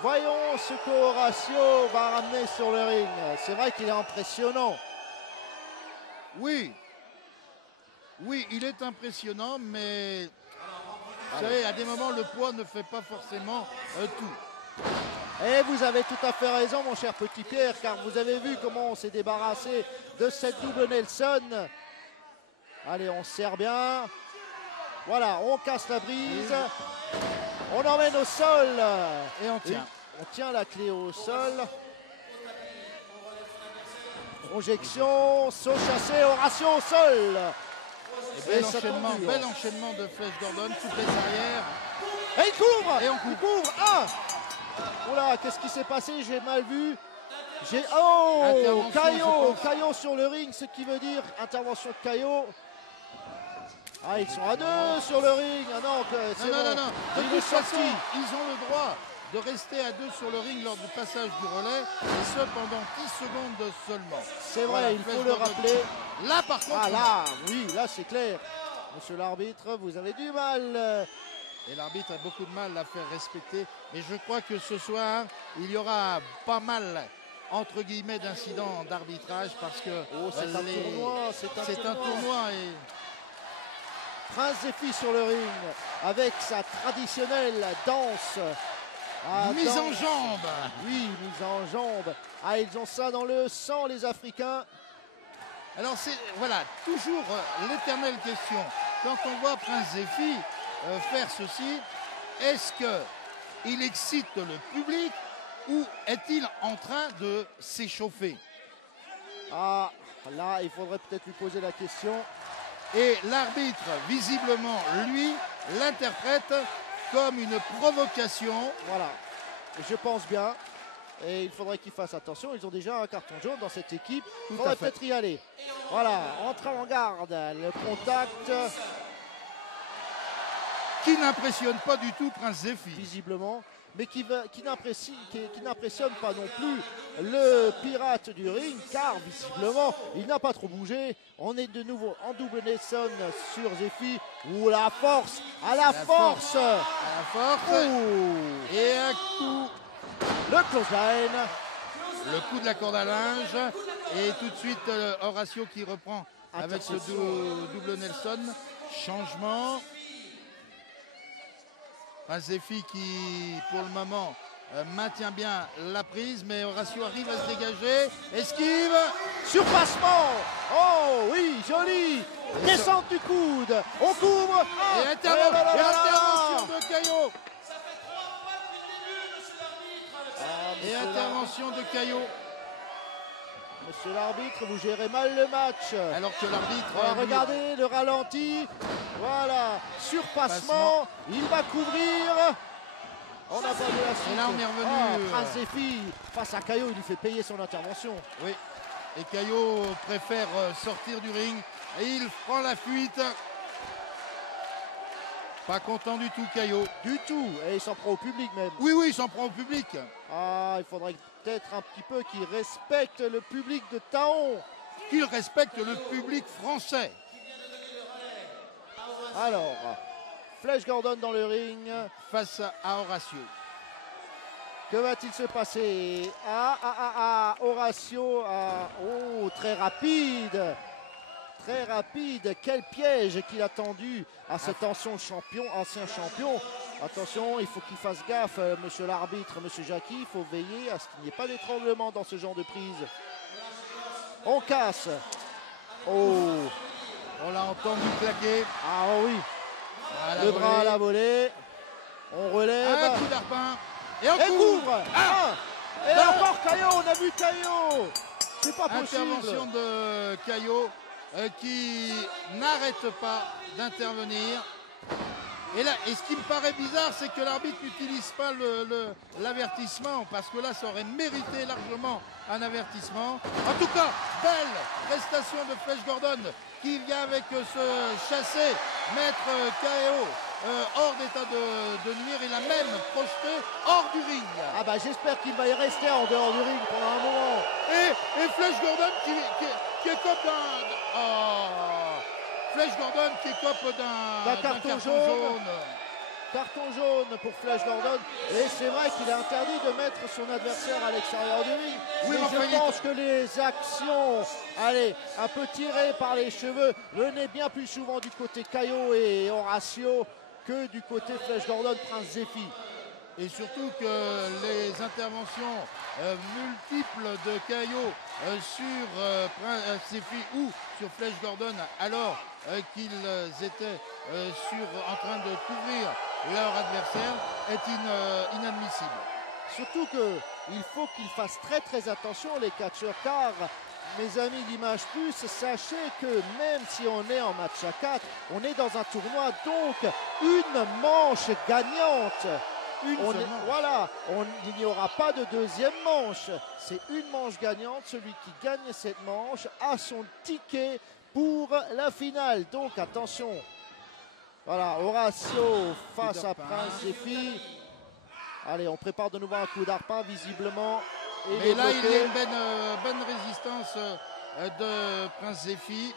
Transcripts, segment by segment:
Voyons ce qu'Horacio va ramener sur le ring. C'est vrai qu'il est impressionnant. Oui. Oui, il est impressionnant, mais vous savez, à des moments, le poids ne fait pas forcément tout. Et vous avez tout à fait raison, mon cher petit Pierre, car vous avez vu comment on s'est débarrassé de cette double Nelson. Allez, on se serre bien. Voilà, on casse la brise. On emmène au sol. Et on tient. On tient la clé au sol. Projection, saut chassé, Horacio au sol. Et bel enchaînement de Flash Gordon, souplesse arrière. Et il couvre. Et on couvre. Il couvre. Ah. Oula, qu'est-ce qui s'est passé? J'ai mal vu. Oh, Caillot sur le ring, ce qui veut dire intervention de Caillot. Ah, ils sont à deux sur le ring. Ah non, c'est bon. Non. De toute façon, ils ont le droit de rester à deux sur le ring lors du passage du relais, et ce pendant 10 secondes seulement. C'est vrai, il faut le rappeler. Là, par contre... Ah là, oui, là c'est clair. Monsieur l'arbitre, vous avez du mal. Et l'arbitre a beaucoup de mal à faire respecter. Mais je crois que ce soir, il y aura pas mal, entre guillemets, d'incidents d'arbitrage, parce que... Oh, c'est un tournoi. Et... Prince Zephy sur le ring, avec sa traditionnelle danse. Mise en jambe. Oui, mise en jambe. Ah, ils ont ça dans le sang, les Africains. Alors, c'est, voilà, toujours l'éternelle question. Quand on voit Prince Zephy faire ceci, est-ce qu'il excite le public ou est-il en train de s'échauffer? Ah, là, il faudrait peut-être lui poser la question. Et l'arbitre, visiblement, lui, l'interprète comme une provocation. Voilà, je pense bien. Et il faudrait qu'ils fassent attention. Ils ont déjà un carton jaune dans cette équipe. Il faudrait peut-être y aller. Voilà, entrée en garde. Le contact. Qui n'impressionne pas du tout Prince Zephy. Visiblement. Mais qui n'impressionne pas non plus le pirate du ring, car visiblement, il n'a pas trop bougé. On est de nouveau en double Nelson sur Zephy. Ouh, la force, à la force. Et un coup. Le clothesline. Le coup de la corde à linge. Et tout de suite, Horacio qui reprend avec ce double Nelson. Changement. Prince Zephy qui, pour le moment, maintient bien la prise, mais Horacio arrive à se dégager. Esquive. Surpassement. Oh oui, joli. Descente du coude. On couvre. Et intervention de Caillot. Et intervention de Caillot. Monsieur l'arbitre, vous gérez mal le match. Alors que l'arbitre... regardez le ralenti. Voilà, surpassement. Il va couvrir. On n'a pas de la suite. Et là, on est revenu. Prince Zephy, face à Caillot, il lui fait payer son intervention. Oui. Et Caillot préfère sortir du ring. Et il prend la fuite. Pas content du tout, Caillot. Du tout. Et il s'en prend au public même. Oui, il s'en prend au public. Ah, il faudrait peut-être un petit peu qu'il respecte le public de Taon. Qu'il respecte le public français. Alors, Flash Gordon dans le ring. Face à Horacio. Que va-t-il se passer? Horacio. Oh, très rapide. Très rapide. Quel piège qu'il a tendu à cet ancien champion. Attention, il faut qu'il fasse gaffe, monsieur l'arbitre, monsieur Jackie. Il faut veiller à ce qu'il n'y ait pas d'étranglement dans ce genre de prise. On casse. Oh. On l'a entendu claquer. Ah oui. Le bras à la volée. On relève. Un coup d'arpin. Et on couvre. Et encore Caillot. On a vu Caillot. C'est pas possible. Intervention de Caillot qui n'arrête pas d'intervenir. Et là, ce qui me paraît bizarre, c'est que l'arbitre n'utilise pas l'avertissement, parce que là, ça aurait mérité largement un avertissement. En tout cas, belle prestation de Flash Gordon, qui vient avec ce chassé, mettre KO hors d'état de nuire. Il a même projeté hors du ring. Ah bah j'espère qu'il va y rester en dehors du ring pendant un moment. Et Flash Gordon qui est comme Flash Gordon qui écope d'un carton jaune. carton jaune pour Flash Gordon. Et c'est vrai qu'il est interdit de mettre son adversaire à l'extérieur du ring. Oui, mais je pense que les actions, allez, un peu tirées par les cheveux, venaient bien plus souvent du côté Caio et Horacio que du côté Flash Gordon, Prince Zephy. Et surtout que les interventions multiples de Caio sur Prince Zephy ou sur Flash Gordon, alors qu'ils étaient en train de couvrir leur adversaire, est inadmissible. Surtout qu'il faut qu'ils fassent très très attention les catcheurs, car mes amis d'Image Plus, sachez que même si on est en match à 4, on est dans un tournoi, donc une manche gagnante. Voilà, il n'y aura pas de deuxième manche. C'est une manche gagnante. Celui qui gagne cette manche a son ticket pour la finale. Donc attention. Voilà, Horacio face à Prince Zephy. Allez, on prépare de nouveau un coup d'arpin visiblement. Mais là, il y a une bonne résistance de Prince Zephy.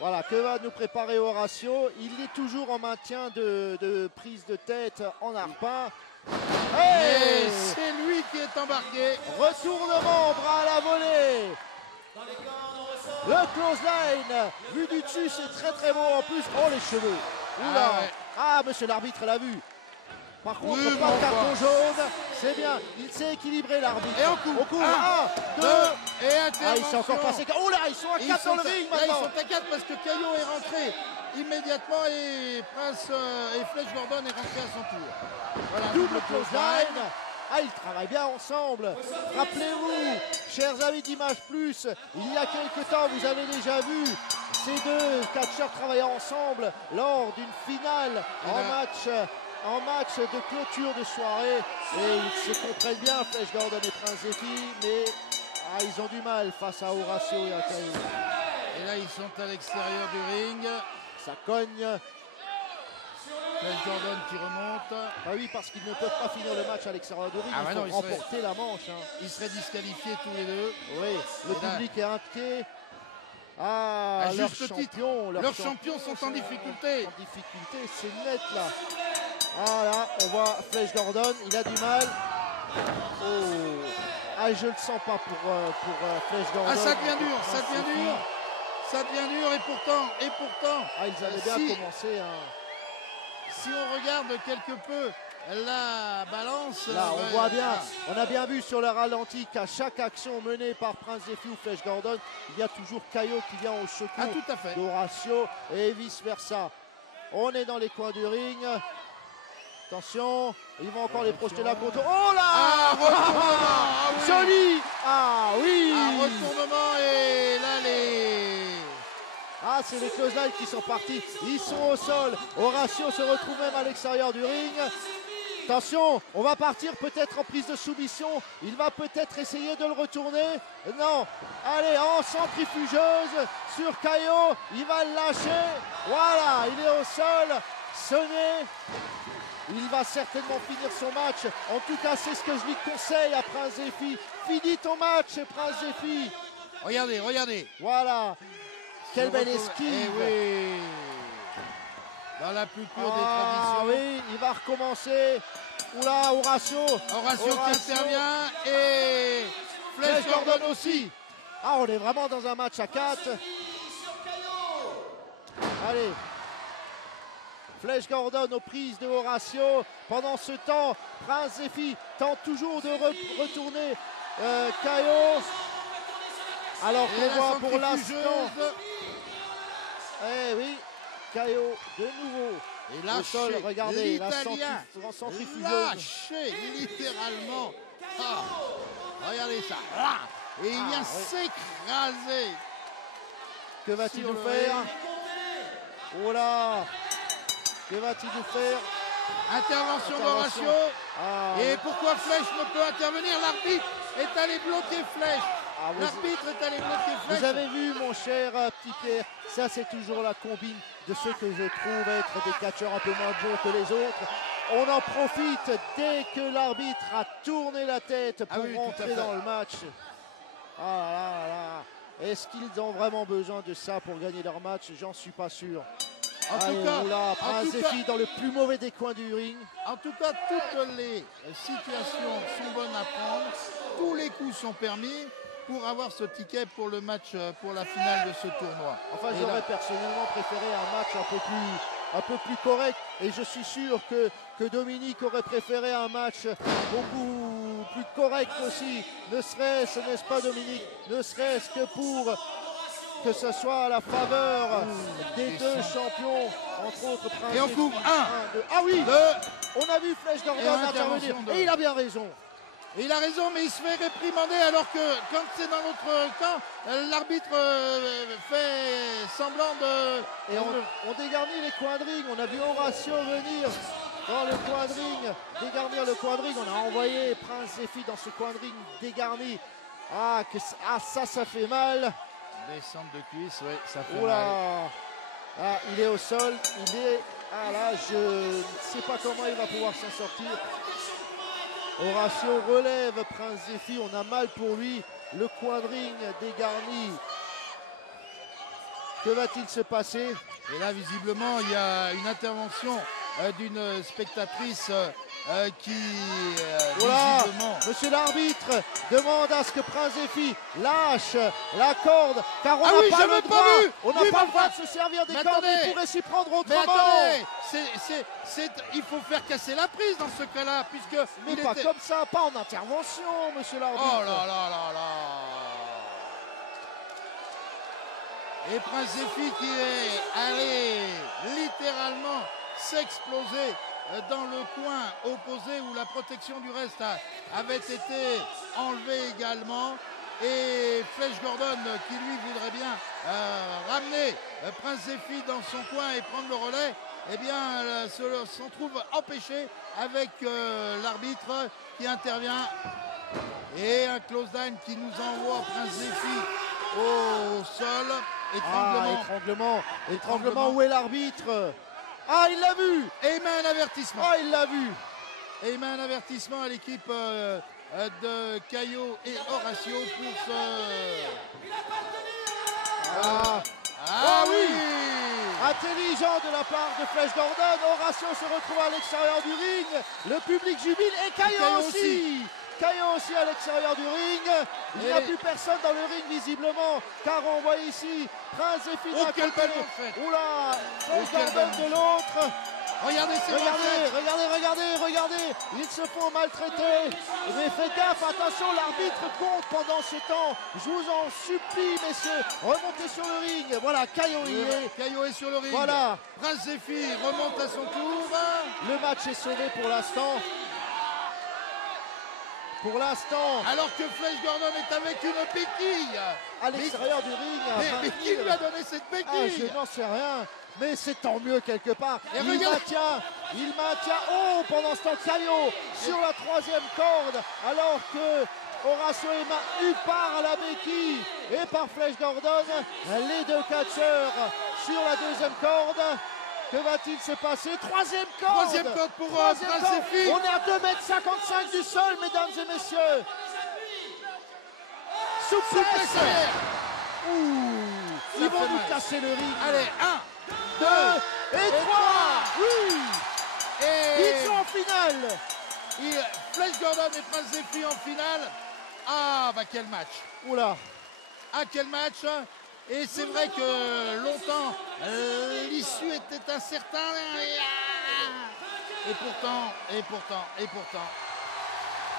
Voilà, que va nous préparer Horacio? Il est toujours en maintien de prise de tête en arpin. Et c'est lui qui est embarqué. Retournement, bras à la volée. Le close line, vu du dessus, c'est très très beau en plus. Oh, les cheveux. Oula. Ah, monsieur l'arbitre l'a vu. Par contre, oui, pas de carton jaune, c'est bien, il s'est équilibré l'arbitre. Et on court. On court. 1, 2, et intervention. Ah, il s'est encore passé. Oh là, ils sont à 4 dans le ring maintenant. Là, ils sont à 4 parce que Caio est rentré immédiatement et Prince et Flash Gordon est rentré à son tour. Voilà, double close line. Ah, ils travaillent bien ensemble. Rappelez-vous, chers amis d'Image Plus, il y a quelques temps, vous avez déjà vu ces deux catcheurs travailler ensemble lors d'une finale en match de clôture de soirée. Et ils se comprennent bien, Flash Gordon et Prince Zephy, mais ils ont du mal face à Horacio et à Caio. Et là, ils sont à l'extérieur du ring. Ça cogne. Flash Gordon qui remonte. Ah oui, parce qu'ils ne peuvent pas finir le match à l'extérieur du ring, ils vont remporter la manche. Ils seraient disqualifiés tous les deux. Oui, le public est inquiet. Ah, leurs champions sont en difficulté. En difficulté, c'est net là. Ah là, on voit Flash Gordon, il a du mal. Oh. Ah, je le sens pas pour Flash Gordon. Ah, ça devient dur, ça devient dur. Ça devient dur et pourtant. Ah, ils avaient bien commencé. Si on regarde quelque peu la balance. Là, on voit bien, on a bien vu sur le ralenti qu'à chaque action menée par Prince Zephy ou Flash Gordon, il y a toujours Caio qui vient au secours d'Horacio et vice versa. On est dans les coins du ring. Attention, ils vont encore les projeter là contre. Oh là, retournement. Joli. Ah oui. Un retournement et là les. Ah, c'est les close line qui sont partis. Ils sont au sol. Horacio se retrouve même à l'extérieur du ring. Attention, on va partir peut-être en prise de soumission. Il va peut-être essayer de le retourner. Non. Allez, en centrifugeuse sur Caio. Il va le lâcher. Voilà, il est au sol. Sonné. Il va certainement finir son match. En tout cas, c'est ce que je lui conseille à Prince Zephy. Finis ton match, Prince Zephy. Regardez. Voilà. Quelle belle esquive. Oui. Dans la plus pure des traditions. Oui, il va recommencer. Oula, Horacio qui intervient et Flash Gordon aussi. Ah, on est vraiment dans un match à 4. Allez. Flash Gordon aux prises de Horacio. Pendant ce temps, Prince Zephy tente toujours de retourner Caio. Alors qu'on voit pour l'instant. Eh oui, Caio de nouveau. Et lâché, le sol, regardez, la centrifugeuse. Lâché, littéralement. Ah, regardez ça. Et il vient s'écraser. Que va-t-il nous faire? Oh là! Que va-t-il nous faire? Intervention d'Horacio. Et pourquoi Flèche ne peut intervenir? L'arbitre est allé bloquer Flèche. L'arbitre est allé bloquer Flèche. Vous avez vu, mon cher petit Pierre, ça c'est toujours la combine de ceux que je trouve être des catcheurs un peu moins bons que les autres. On en profite dès que l'arbitre a tourné la tête pour rentrer dans le match. Ah là là. Est-ce qu'ils ont vraiment besoin de ça pour gagner leur match? J'en suis pas sûr. En tout cas, Prince Zéphi dans le plus mauvais des coins du ring. En tout cas, toutes les situations sont bonnes à prendre. Tous les coups sont permis pour avoir ce ticket pour le match, pour la finale de ce tournoi. Enfin, j'aurais personnellement préféré un match un peu plus correct. Et je suis sûr que Dominique aurait préféré un match beaucoup plus correct aussi. Ne serait-ce, n'est-ce pas Dominique, ne serait-ce que pour que ce soit à la faveur des deux champions, entre autres Prince. Et on couvre un, deux. Ah oui, deux. On a vu Flèche Gordon intervenir. Et il a bien raison. Et il a raison, mais il se fait réprimander alors que quand c'est dans notre camp, l'arbitre fait semblant de... Et on dégarnit les coins de ring. On a vu Horatio venir dans le coin de ring, dégarnir le coin de ring. On a envoyé Prince Zéphi dans ce coin de ring dégarni. Ça fait mal. Descente de cuisse, oui, ça fait Oula. mal. Ah, il est au sol. Là, je ne sais pas comment il va pouvoir s'en sortir. Horatio relève Prince Zéphi, on a mal pour lui. Le coin de ring dégarni. Que va-t-il se passer? Et là, visiblement, il y a une intervention d'une spectatrice qui, visiblement... Monsieur l'arbitre demande à ce que Prince Zéphi lâche la corde, car on n'a pas le droit. On n'a pas le droit de se servir des cordes, il pourrait s'y prendre autrement. Mais attendez, il faut faire casser la prise dans ce cas-là, puisque... Mais pas comme ça, pas en intervention, monsieur l'arbitre. Oh là là là là. Et Prince Zéphi qui est allé littéralement s'exploser dans le coin opposé où la protection du reste avait été enlevée également. Et Flèche Gordon qui lui voudrait bien ramener Prince Zéphi dans son coin et prendre le relais, eh bien s'en trouve empêché avec l'arbitre qui intervient. Et un close down qui nous envoie Prince Zéphi au sol. Étranglement, où est l'arbitre? Ah, il l'a vu. Et il met un avertissement. Ah, il l'a vu. Et il met un avertissement à l'équipe de Caillot et Horatio pour ce... Oui. Intelligent de la part de Flèche Gordon. Horatio se retrouve à l'extérieur du ring. Le public jubile et Caillot aussi. Caillot aussi à l'extérieur du ring. Il n'y a plus personne dans le ring visiblement, car on voit ici Prince Zéphi d'un côté. Oula, Flèche Gordon de l'autre. Regardez, ils se font maltraiter. Mais faites gaffe, attention, l'arbitre compte pendant ce temps. Je vous en supplie, messieurs, remontez sur le ring. Voilà, Caillot y est. Caillot est sur le ring. Voilà. Prince Zéphi remonte à son tour. Le match est sauvé pour l'instant. Alors que Flèche Gordon est avec une béquille. À l'extérieur du ring. Mais qui lui a donné cette béquille? Je n'en sais rien. Mais c'est tant mieux quelque part. Et il maintient. Oh, pendant ce temps, Caillot sur la troisième corde. Alors que Horatio est maintenu par la béquille et par Flèche Gordon. Les deux catcheurs sur la deuxième corde. Que va-t-il se passer? Troisième corde pour Prince Zéphi. On est à 2,55 m du sol, mesdames et messieurs. Souplesse. Ils vont nous casser le ring. Allez, 1, 2 et 3. Oui. Ils sont en finale. Flèche Gordon et Prince Zéphi en finale. Ah, bah quel match. Oula. Ah, quel match. Et c'est vrai que longtemps, l'issue était incertaine. Et pourtant.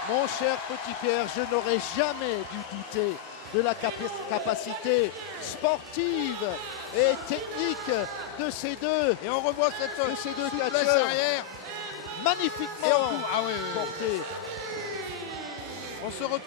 Mon cher petit Pierre, je n'aurais jamais dû douter de la capacité sportive et technique de ces deux. Et on revoit ces deux catcheurs arrière. Magnifiquement portés. On se retrouve.